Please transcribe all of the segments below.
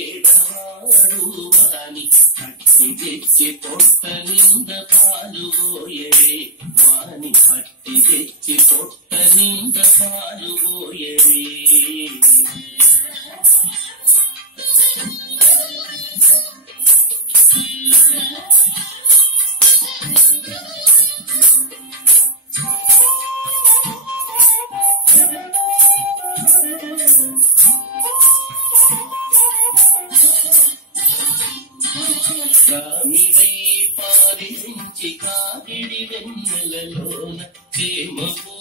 ఏడవాడు వాని పట్టి తెచ్చి పొట్ట నింద పాలు పోయరే వాని పట్టి తెచ్చి పొట్ట నింద పాలు పోయరే రామిరై పారించి కాకిడి వెన్నెలలోన చేమపు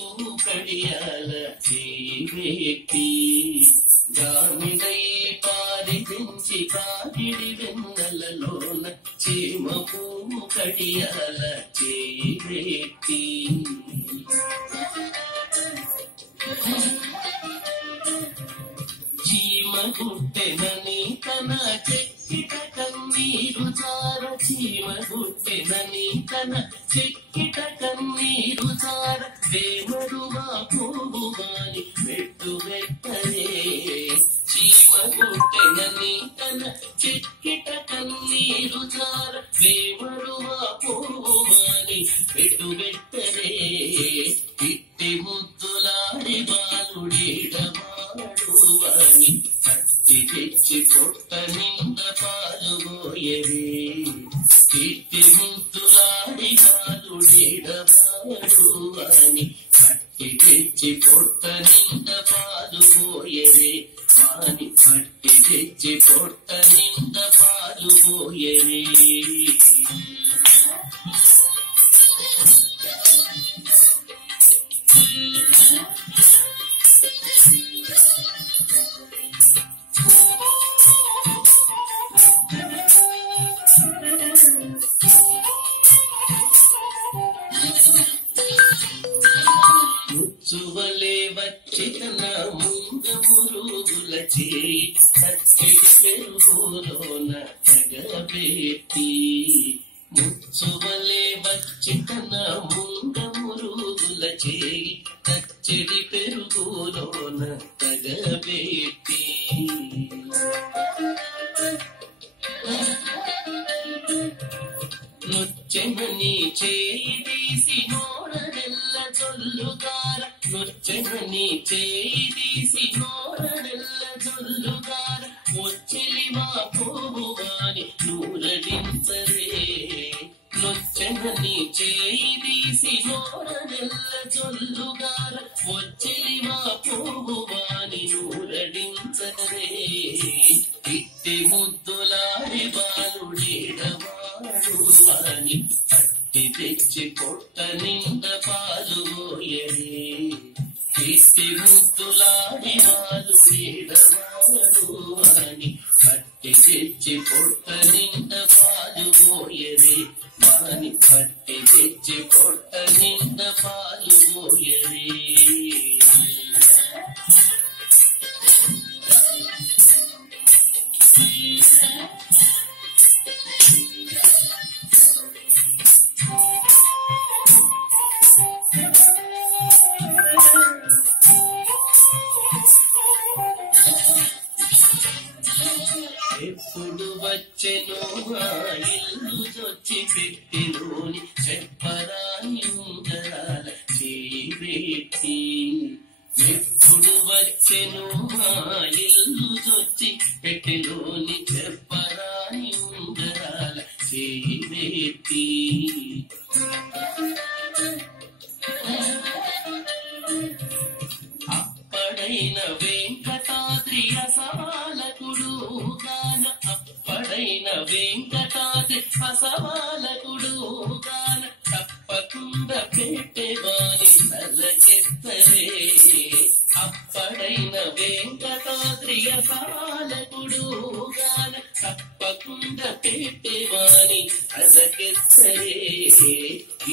కడియాల చేవేటి రామిరై పారించి కాకిడి వెన్నెలలోన చేమపు కడియాల చేవేటి చీమగుట్టెనని తన చెక్కిట కన్నీరు చార చీమగుట్టెనని తన చెక్కిట కన్నీరు చార వేమరువా పోగువాని పెట్టు పెట్టరే చీమగుట్టెనని తన చెక్కిట కన్నీరు చార వేమరువా పోగువాని పెట్టు పెట్టరే ఇట్టి ముద్దులాడి బాలుడేడవాడు వాని పట్టి తెచ్చి పొట్ట నింద పాలు పోయరే ఇట్టి ముద్దులాడి బాలుడేడవాడు వాని పట్టి తెచ్చి పొట్ట నింద పాలు పోయరే వాని పట్టి తెచ్చి పొట్ట నింద పాలు పోయరే ముచ్చువలే వచ్చి తన ముంగమురుగుల చేయి పచ్చడి పెరుగులోన తగబెట్టి ముచ్చువలే వచ్చి తన ముంగమురుగుల చేయి పచ్చడి పెరుగులోన తగబెట్టి నొచ్చెమని చేయి తీసి నోడనెల్ల జొల్లుగార నొచ్చెమని చేయి తీసి నోడనెల్ల జొల్లుగార వచ్చెలివా పోవువాని నూరడించరే నొచ్చెమని చేయి తీసి నోడనెల్ల జొల్లుగార వచ్చెలివా పోవువాని నూరడించరే ఇట్టి ముద్దులాడి బాలుడేడవాడు వాని పట్టి తెచ్చి పొట్ట నింద పాలు పోయరే ఇట్టి ముద్దులాడి బాలుడేడవాడు వాని పట్టి తెచ్చి పొట్ట నింద పాలు పోయరే వాని పట్టి తెచ్చి పొట్ట నింద పాలు పోయరే ఎప్పుడు వచ్చెను ఆ ఇల్లు చొచ్చి పెట్టిలోని చెప్పరాని ఉంగరాల చేపెట్టి ఎప్పుడు వచ్చెను ఆ ఇల్లు చొచ్చి పెట్టిలోని చెప్పరాని ఉంగరాల చేపెట్టి అప్పడైన వెంకటాద్రి అసవాలకుడు గాన అప్పడైన వెంకటాద్రి అసవాలకుడు గాన తప్పకుండా పెట్టేవాని తలకెత్తరే అప్పడైన వెంకటాద్రి అసవాలకుడు గాన తప్పకుండా పెట్టేవాని తలకెత్తరే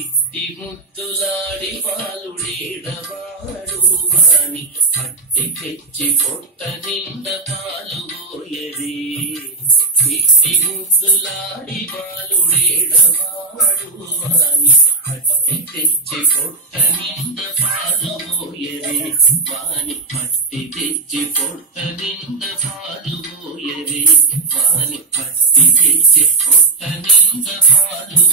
ఇట్టి ముద్దులాడి బాలుడేడవాడు వాని పట్టి తెచ్చి పొట్ట నింద పాలు పోయరే ఇట్టి ముద్దులాడి బాలుడేడవాడు వాని పట్టి తెచ్చి పొట్ట నింద పాలు పోయరే వాని పట్టి తెచ్చి పొట్ట నింద పాలు పోయరే వాని పట్టి తెచ్చి పొట్ట నింద పాలు